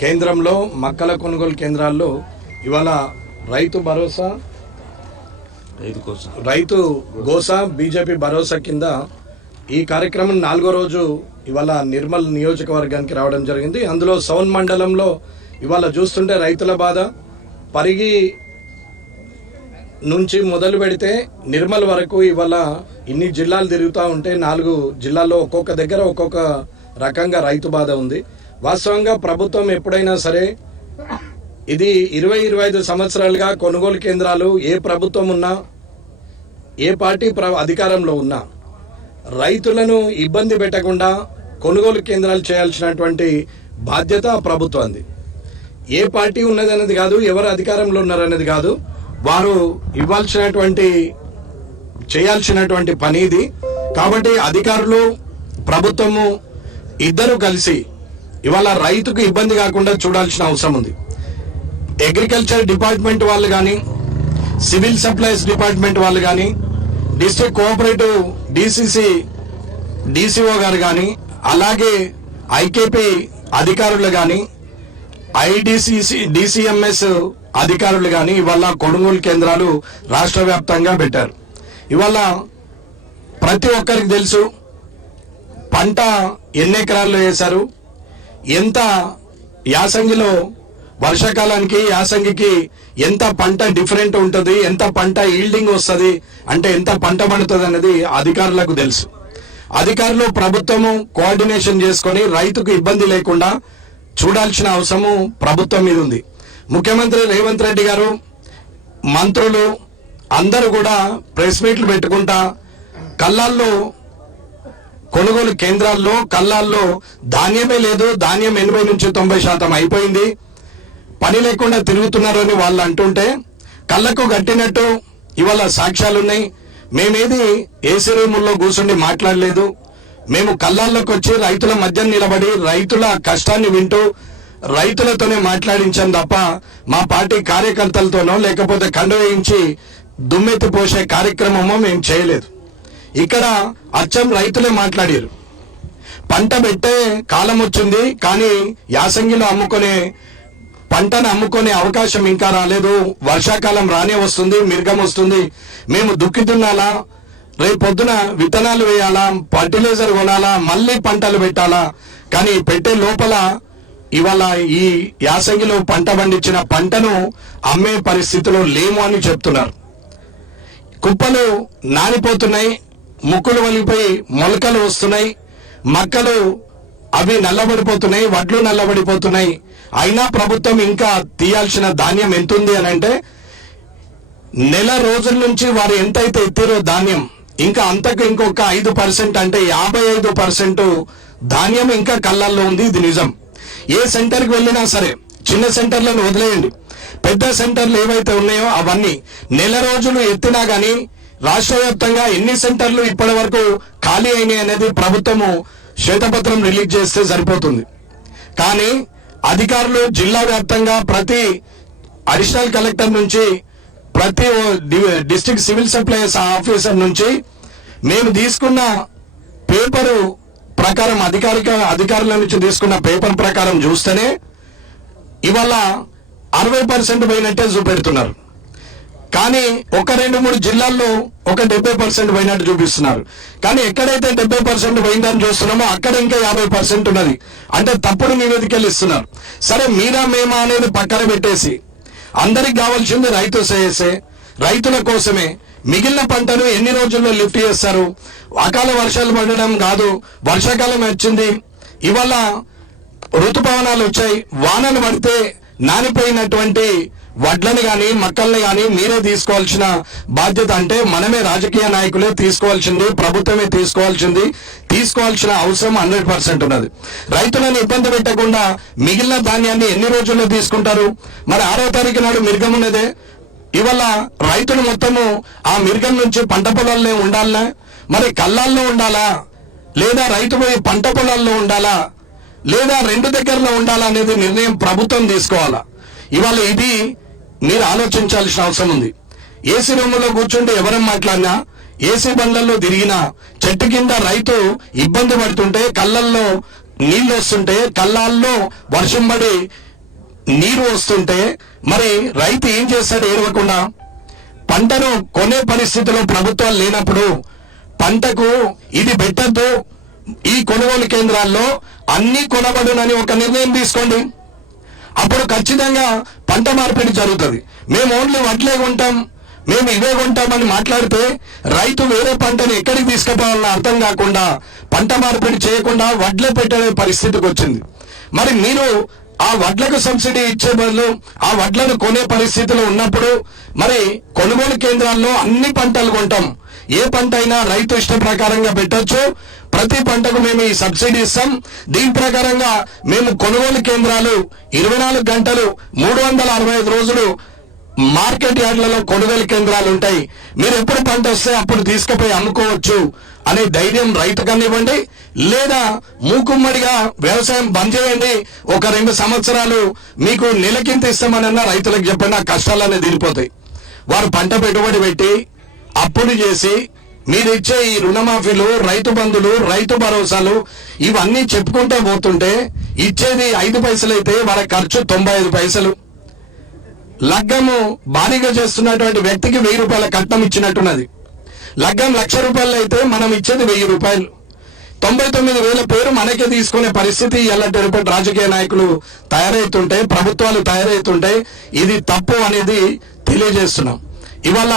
కేంద్రంలో మక్కల కొనుగోలు కేంద్రాల్లో ఇవాళ రైతు భరోసా రైతు గోసా బీజేపీ భరోసా కింద ఈ కార్యక్రమం 4వ రోజు ఇవాళ నిర్మల్ నియోజకవర్గానికి రావడం జరిగింది. అందులో సౌన్ మండలంలో ఇవాళ చూస్తుంటే రైతుల బాధ పరిగి నుంచి మొదలు పెడితే నిర్మల్ వరకు ఇవాళ ఇన్ని జిల్లాలు తిరుగుతూ ఉంటే 4 జిల్లాల్లో ఒక్కొక్క దగ్గర ఒక్కొక్క రకంగా రైతు బాధ ఉంది. వాస్తవంగా ప్రభుత్వం ఎప్పుడైనా సరే ఇది 20-25 సంవత్సరాలుగా కొనుగోలు కేంద్రాలు ఏ ప్రభుత్వం ఉన్నా ఏ పార్టీ అధికారంలో ఉన్నా రైతులను ఇబ్బంది పెట్టకుండా కొనుగోలు కేంద్రాలు చేయాల్సినటువంటి బాధ్యత ప్రభుత్వానికి. ఏ పార్టీ ఉన్నదనేది కాదు, ఎవరు అధికారంలో ఉన్నారనేది కాదు, వారు చేయాల్సినటువంటి పని ఇది. కాబట్టి అధికారులు ప్రభుత్వము ఇద్దరు కలిసి ఇవాళ రైతుకు ఇబ్బంది కాకుండా చూడాల్సిన అవసరం ఉంది. అగ్రికల్చర్ డిపార్ట్మెంట్ వాళ్ళు కానీ, సివిల్ సప్లైస్ డిపార్ట్మెంట్ వాళ్ళు కానీ, డిస్ట్రిక్ట్ కోఆపరేటివ్ డిసిఓ గారు కానీ, అలాగే ఐకేపీ అధికారులు కానీ, డిసిఎంఎస్ అధికారులు కానీ ఇవాళ కొనుగోలు కేంద్రాలు రాష్ట్ర వ్యాప్తంగా పెట్టారు. ఇవాళ ప్రతి ఒక్కరికి తెలుసు పంట ఎన్ని ఎకరాల్లో వేశారు, ఎంత యాసంగిలో వర్షాకాలానికి యాసంగికి ఎంత పంట డిఫరెంట్ ఉంటుంది, ఎంత పంట ఈల్డింగ్ వస్తుంది, అంటే ఎంత పంట పడుతుంది అనేది అధికారులకు తెలుసు. అధికారులు ప్రభుత్వము కోఆర్డినేషన్ చేసుకొని రైతుకు ఇబ్బంది లేకుండా చూడాల్సిన అవసరము ప్రభుత్వం మీద ఉంది. ముఖ్యమంత్రి రేవంత్ రెడ్డి గారు, మంత్రులు అందరూ కూడా ప్రెస్ మీట్లు పెట్టుకుంటా కళ్ళాల్లో కొనుగోలు కేంద్రాల్లో కళ్ళాల్లో ధాన్యమే లేదు, ధాన్యం 80-90% అయిపోయింది, పని లేకుండా తిరుగుతున్నారు అని వాళ్ళు అంటుంటే కళ్ళకు గట్టినట్టు ఇవాళ సాక్ష్యాలున్నాయి. మేమేది ఏసీ రూముల్లో కూర్చుండి మాట్లాడలేదు, మేము కళ్ళాల్లోకి వచ్చి రైతుల మధ్య నిలబడి రైతుల కష్టాన్ని వింటూ రైతులతోనే మాట్లాడించాం తప్ప మా పార్టీ కార్యకర్తలతోనో లేకపోతే కండ వేయించి దుమ్మెత్తి పోసే కార్యక్రమమో మేము చేయలేదు. ఇక్కడ అచ్చం రైతులే మాట్లాడారు. పంట పెట్టే కాలం వచ్చింది, కానీ యాసంగిలో పంటను అమ్ముకునే అవకాశం ఇంకా రాలేదు. వర్షాకాలం రానే వస్తుంది, మిర్గం వస్తుంది, మేము దుక్కి దున్నాలా, రేపు పొద్దున విత్తనాలు వేయాలా, ఫర్టిలైజర్ కొనాలా, మళ్ళీ పంటలు పెట్టాలా, కానీ పెట్టే లోపల ఇవాళ ఈ యాసంగిలో పంట పండించిన పంటను అమ్మే పరిస్థితిలో లేము అని చెప్తున్నారు. కుప్పలు నానిపోతున్నాయి, ముక్కులు వలిగిపోయి మొలకలు వస్తున్నాయి, మక్కలు అవి నల్లబడిపోతున్నాయి, వడ్లు నల్లబడిపోతున్నాయి. అయినా ప్రభుత్వం ఇంకా తీయాల్సిన ధాన్యం ఎంతుంది అని అంటే నెల రోజుల నుంచి వారు ఎంతైతే ఎత్తిరో ధాన్యం ఇంకా అంతకు ఇంకొక 5% అంటే 55% ధాన్యం ఇంకా కళ్ళల్లో ఉంది. ఇది నిజం. ఏ సెంటర్కి వెళ్ళినా సరే, చిన్న సెంటర్లను వదిలేయండి, పెద్ద సెంటర్లు ఏవైతే ఉన్నాయో అవన్నీ నెల రోజులు ఎత్తినా గానీ రాష్ట్ర వ్యాప్తంగా ఎన్ని సెంటర్లు ఇప్పటి వరకు ఖాళీ అయినాయి అనేది ప్రభుత్వము శ్వేతపత్రం రిలీజ్ చేస్తే సరిపోతుంది. కానీ అధికారులు జిల్లా వ్యాప్తంగా ప్రతి అడిషనల్ కలెక్టర్ నుంచి, ప్రతి డిస్ట్రిక్ట్ సివిల్ సప్లైస్ ఆఫీసర్ నుంచి మేము తీసుకున్న పేపరు ప్రకారం అధికారుల నుంచి తీసుకున్న పేపర్ ప్రకారం చూస్తేనే ఇవాళ 60% పోయినట్టే చూపెడుతున్నారు. కానీ ఒక 2-3 జిల్లాల్లో ఒక 70% పోయినట్టు చూపిస్తున్నారు. కానీ ఎక్కడైతే 70% పోయిందని చూస్తున్నామో అక్కడ ఇంకా 50% ఉన్నది, అంటే తప్పుడు నివేదికలు ఇస్తున్నారు. సరే, మీరా మేమా అనేది పక్కన పెట్టేసి అందరికి కావాల్సింది రైతు శ్రేయస్సే, రైతుల కోసమే. మిగిలిన పంటను ఎన్ని రోజుల్లో లిఫ్ట్ చేస్తారు? అకాల వర్షాలు పడడం కాదు, వర్షాకాలం వచ్చింది, ఇవాళ ఋతుపవనాలు వచ్చాయి, వానలు పడితే నానిపోయినటువంటి వడ్లని కానీ మక్కల్ని కానీ మీరే తీసుకోవాల్సిన బాధ్యత. అంటే మనమే రాజకీయ నాయకులే తీసుకోవాల్సింది, ప్రభుత్వమే తీసుకోవాల్సిన అవసరం 100% ఉన్నది. రైతులను ఇబ్బంది పెట్టకుండా మిగిలిన ధాన్యాన్ని ఎన్ని రోజుల్లో తీసుకుంటారు? మరి 6వ తారీఖు నాడు మిర్గం ఉన్నదే, ఇవాళ రైతులు మొత్తము ఆ మిర్గం నుంచి పంట పొలాల్లో ఉండాలా, మరి కళ్ళాల్లో ఉండాలా, లేదా రైతు పోయి పంట పొలాల్లో ఉండాలా, లేదా 2 దగ్గరలో ఉండాలా అనేది నిర్ణయం ప్రభుత్వం తీసుకోవాలా. ఇవాళ ఇది మీరు ఆలోచించాల్సిన అవసరం ఉంది. ఏసీ రూములో కూర్చుంటే ఎవరం మాట్లాడినా, ఏసీ బండ్లలో తిరిగినా, చెట్టు కింద రైతు ఇబ్బంది పడుతుంటే కళ్ళల్లో నీళ్ళు వస్తుంటే, కళ్ళాల్లో వర్షం పడి నీరు వస్తుంటే మరి రైతు ఏం చేస్తాడు? ఏడవకుండా. పంటను కొనే పరిస్థితిలో ప్రభుత్వాలు లేనప్పుడు పంటకు ఇది పెట్టద్దు, ఈ కొనుగోలు కేంద్రాల్లో అన్ని కొనబడునని ఒక నిర్ణయం తీసుకోండి. అప్పుడు ఖచ్చితంగా పంట మార్పిడి జరుగుతుంది. మేము ఓన్లీ వడ్లే కొంటాం, మేము ఇవే కొంటామని మాట్లాడితే రైతు వేరే పంటను ఎక్కడికి తీసుకుపోవాలని అర్థం కాకుండా పంట మార్పిడి చేయకుండా వడ్లే పెట్టే పరిస్థితికి వచ్చింది. మరి మీరు ఆ వడ్లకు సబ్సిడీ ఇచ్చే బదులు ఆ వడ్లను కొనే పరిస్థితిలో ఉన్నప్పుడు మరి కొనుగోలు కేంద్రాల్లో అన్ని పంటలు కొంటాం. ఏ పంట అయినా రైతు ఇష్ట ప్రకారంగా పెట్టొచ్చు. ప్రతి పంటకు మేము ఈ సబ్సిడీ ఇస్తాం. దీని ప్రకారంగా మేము కొనుగోలు కేంద్రాలు 24 గంటలు 365 రోజులు మార్కెట్ యార్డ్లలో కొనుగోలు కేంద్రాలు ఉంటాయి. మీరు ఎప్పుడు పంట వస్తే అప్పుడు తీసుకుపోయి అమ్ముకోవచ్చు అనే ధైర్యం రైతు కనివ్వండి. లేదా మూకుమ్మడిగా వ్యవసాయం బంద్ చేయండి, ఒక 2 సంవత్సరాలు మీకు నెలకింత ఇస్తామనన్నా రైతులకు చెప్పండి, ఆ కష్టాలనే తీరిపోతాయి. వారు పంట పెట్టుబడి పెట్టి అప్పులు చేసి మీరు ఇచ్చే ఈ రుణమాఫీలు, రైతు బంధులు, రైతు భరోసాలు ఇవన్నీ చెప్పుకుంటే పోతుంటే ఇచ్చేది 5 పైసలు అయితే వాళ్ళ ఖర్చు 95 పైసలు. లగ్గము భారీగా చేస్తున్నటువంటి వ్యక్తికి 1000 రూపాయల కట్నం ఇచ్చినట్టున్నది. లగ్గం 1,00,000 రూపాయలు అయితే మనం ఇచ్చేది 1000 రూపాయలు. 99,000 పేరు మనకే తీసుకునే పరిస్థితి ఎల్లటి రాజకీయ నాయకులు తయారవుతుంటే, ప్రభుత్వాలు తయారవుతుంటే ఇది తప్పు అనేది తెలియజేస్తున్నాం. ఇవాళ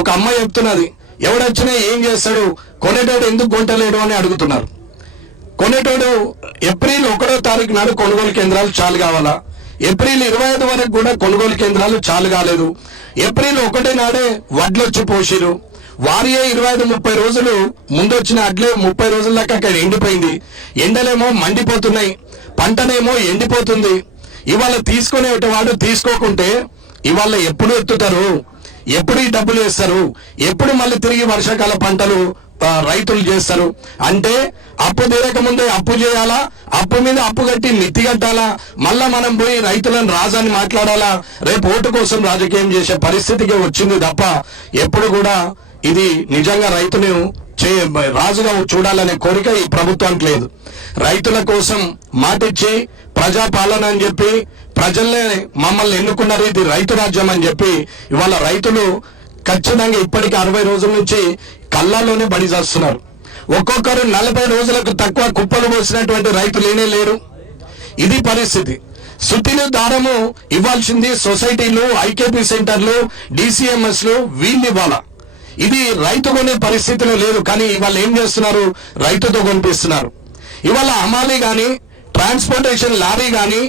ఒక అమ్మాయి చెప్తున్నది, ఎవడొచ్చినా ఏం చేస్తాడు, కొనేటోడు ఎందుకు కొంటలేడు అని అడుగుతున్నారు. కొనేటోడు ఏప్రిల్ 1వ తారీఖు నాడు కొనుగోలు కేంద్రాలు చాలు కావాలా? ఏప్రిల్ 25 వరకు కూడా కొనుగోలు కేంద్రాలు చాలు కాలేదు. ఏప్రిల్ 1 నాడే వడ్లు వచ్చి పోసిరు. వారియే 25-30 రోజులు ముందొచ్చిన అడ్లే 30 రోజుల దాకా అక్కడ ఎండిపోయింది. ఎండలేమో మండిపోతున్నాయి, పంటనేమో ఎండిపోతుంది. ఇవాళ తీసుకునేవాడు తీసుకోకుంటే ఇవాళ ఎప్పుడు ఎత్తుతారు, ఎప్పుడు ఈ డబ్బులు వేస్తారు, ఎప్పుడు మళ్ళీ తిరిగి వర్షాకాల పంటలు రైతులు చేస్తారు? అంటే అప్పు తీరక ముందే అప్పు చేయాలా, అప్పు మీద అప్పు కట్టి మిత్తి కట్టాలా, మళ్ళా మనం పోయి రైతులను రాజాని మాట్లాడాలా, రేపు ఓటు కోసం రాజకీయం చేసే పరిస్థితికి వచ్చింది తప్ప ఎప్పుడు కూడా ఇది నిజంగా రైతును రాజుగా చూడాలనే కోరిక ఈ ప్రభుత్వానికి లేదు. రైతుల కోసం మాటిచ్చి ప్రజాపాలన అని చెప్పి ప్రజల్నే మమ్మల్ని ఎన్నుకున్నారు, ఇది రైతు రాజ్యం అని చెప్పి ఇవాళ రైతులు ఖచ్చితంగా ఇప్పటికి 60 రోజుల నుంచి కళ్ళలోనే బడి చేస్తున్నారు. ఒక్కొక్కరు 40 రోజులకు తక్కువ కుప్పలు పోసినటువంటి రైతులు లేనే లేరు. ఇది పరిస్థితి. సుతిని దారము ఇవ్వాల్సింది సొసైటీలు, ఐకేపీ సెంటర్లు, డిసిఎంఎస్లు వీళ్ళు ఇవ్వాల. ఇది రైతు కొనే పరిస్థితిలో లేదు. కానీ ఇవాళ ఏం చేస్తున్నారు, రైతుతో కొనిపిస్తున్నారు. ఇవాళ అమాలి గాని, ట్రాన్స్పోర్టేషన్ లారీ గాని,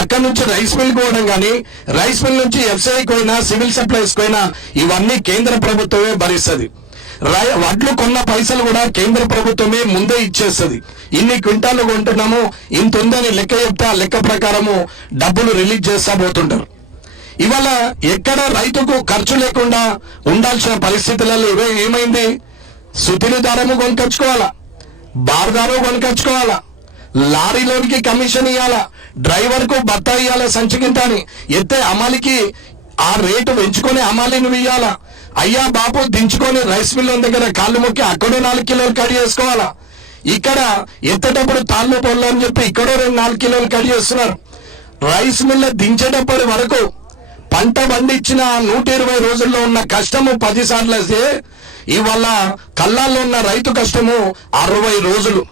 అక్కడి నుంచి రైస్ మిల్ పోవడం కానీ, రైస్ మిల్ నుంచి ఎఫ్సిఐ పోయినా, సివిల్ సప్లైస్ పోయినా ఇవన్నీ కేంద్ర ప్రభుత్వమే భరిస్తుంది. వడ్లు కొన్న పైసలు కూడా కేంద్ర ప్రభుత్వమే ముందే ఇచ్చేస్తుంది. ఇన్ని క్వింటాలు కొంటున్నాము, ఇంత ఉందని లెక్క చెప్తే ఆ లెక్క ప్రకారము డబ్బులు రిలీజ్ చేస్తా పోతుంటారు. ఇవాళ ఎక్కడ రైతుకు ఖర్చు లేకుండా ఉండాల్సిన పరిస్థితులలో ఏమైంది? సుతిని దారము కొనుకొచ్చుకోవాలా, బార్దారు కొనుకొచ్చుకోవాలా, లారీలోనికి కమిషన్ ఇవ్వాలా, డ్రైవర్ కు బత్తా ఇవ్వాలా, సంచికింత అని ఎత్తే అమాలికి ఆ రేటు పెంచుకొని అమాలిని ఇవ్వాలా. అయ్యా బాపు దించుకొని రైస్ మిల్ దగ్గర కాళ్ళు మొక్కి అక్కడో 4 కిలోలు కట్ చేసుకోవాలా. ఇక్కడ ఎత్తేటప్పుడు తాళ్ళు పొల్లు అని చెప్పి ఇక్కడో 4 కిలోలు కట్ చేస్తున్నారు. రైస్ మిల్ దించేటప్పటి వరకు పంట పండించిన 120 రోజుల్లో ఉన్న కష్టము 10 సార్లు అయితే ఇవాళ కళ్ళాల్లో ఉన్న రైతు కష్టము 60 రోజులు.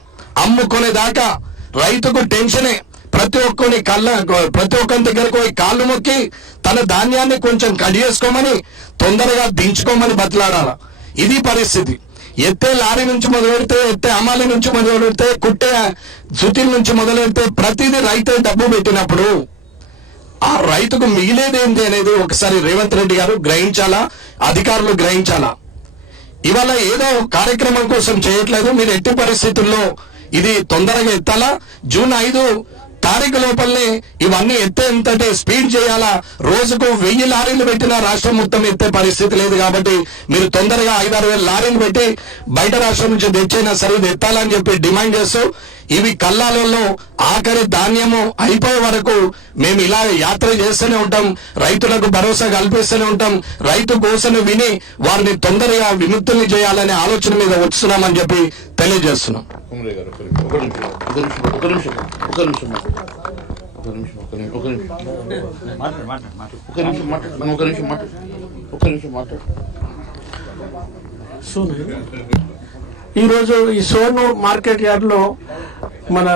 అమ్ముకునేదాకా రైతుకు టెన్షనే. ప్రతి ఒక్కరి దగ్గరకు పోయి కాళ్ళు మొక్కి తన ధాన్యాన్ని కొంచెం కట్ చేసుకోమని, తొందరగా దించుకోమని బతిలాడాల. ఇది పరిస్థితి. ఎత్తే లారీ నుంచి మొదలు పెడితే, ఎత్తే అమాలి నుంచి మొదలు పెడితే, కుట్టే సుతిల నుంచి మొదలు పెడితే ప్రతిదీ రైతే డబ్బు పెట్టినప్పుడు ఆ రైతుకు మిగిలేదేంటి అనేది ఒకసారి రేవంత్ రెడ్డి గారు గ్రహించాలా, అధికారులు గ్రహించాలా. ఇవాళ ఏదో కార్యక్రమం కోసం చేయట్లేదు. మీరు ఎట్టి పరిస్థితుల్లో ఇది తొందరగా ఎత్తాలా. జూన్ 5 తారీఖు లోపలనే ఇవన్నీ ఎత్తేంతటి స్పీడ్ చేయాలా. రోజుకు 1000 లారీలు పెట్టినా రాష్ట్రం మొత్తం ఎత్తే పరిస్థితి లేదు. కాబట్టి మీరు తొందరగా 5-6 వేల లారీలు పెట్టి బయట రాష్ట్రం నుంచి తెచ్చైనా సరే ఎత్తాలని చెప్పి డిమాండ్ చేస్తూ ఇవి కల్లాలలో ఆఖరి ధాన్యము అయిపోయే వరకు మేము ఇలా యాత్ర చేస్తూనే ఉంటాం, రైతులకు భరోసా కల్పిస్తూనే ఉంటాం, రైతు కోసను విని వారిని తొందరగా విముక్తుల్ని చేయాలనే ఆలోచన మీద వస్తున్నామని చెప్పి తెలియజేస్తున్నాం. ఈరోజు ఈ సోను మార్కెట్ యార్డ్ లో మన